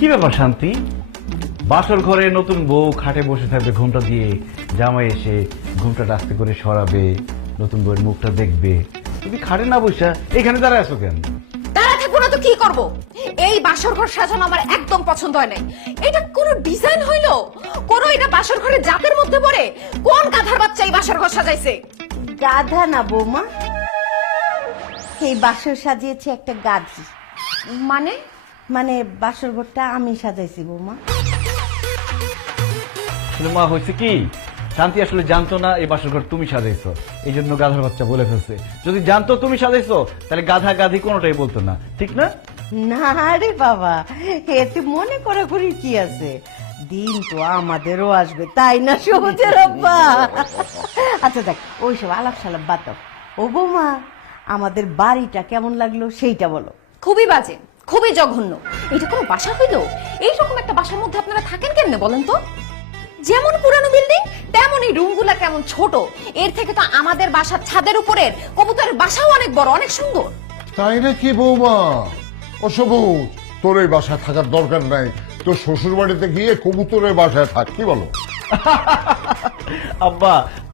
কি ব্যাপার শান্তি? বাসর ঘরে নতুন বউ খাটে বসে থাকবে ঘুমটা দিয়ে, জামাই এসে ঘুমটা আস্তে করে সরাবে, নতুন বউয়ের মুখটা দেখবে, তুমি খাটে না বসে এখানে দাঁড়ায় আছো কেন? তারা থাকবো না তো কি করব? এই বাসর ঘর সাজানো আমার একদম পছন্দ হয় নাই। এটা কোন ডিজাইন হইলো? কোন এটা বাসর ঘরে জাতের মধ্যে পড়ে? কোন গাধার বাচ্চা এই বাসর ঘর সাজাইছে? গাধা না বৌমা, এই বাসর সাজিয়েছে একটা গাধি। মানে মানে বাসর ঘরটা আমি সাজাইছি বৌমা। আসলে মা হয়েছে কি, শান্তি আসলে জানতো না এই বাসর ঘর তুমি সাজাইছো, এই জন্য গাধার বাচ্চা বলে ফেলছে। যদি জানতো তুমি সাজাইছো তাহলে গাধা গাধি কোনোটাই বলতো না, ঠিক না? না রে বাবা, এতে মনে করা করি কি আছে, দিন তো আমাদেরও আসবে, তাই না সবুজের আব্বা? আচ্ছা দেখ, ওইসব আলাপ সালাপ বাদ দাও। ও বৌমা, আমাদের বাড়িটা কেমন লাগলো সেইটা বলো। খুবই বাজে, খুবই জঘন্য। এটা কোনো বাসা হইলো? এইরকম একটা বাসার মধ্যে আপনারা থাকেন কেমনে বলেন তো? যেমন পুরানো বিল্ডিং তেমনই রুমগুলা কেমন ছোট। এর থেকে তো আমাদের বাসার ছাদের উপরের কবুতরের বাসাও অনেক বড়, অনেক সুন্দর। তাই নাকি বৌমা? ও সবুজ, তোর এই বাসায় থাকার দরকার নাই, তোর শ্বশুর বাড়িতে গিয়ে কবুতরের বাসায় থাক, কি বলো? আব্বা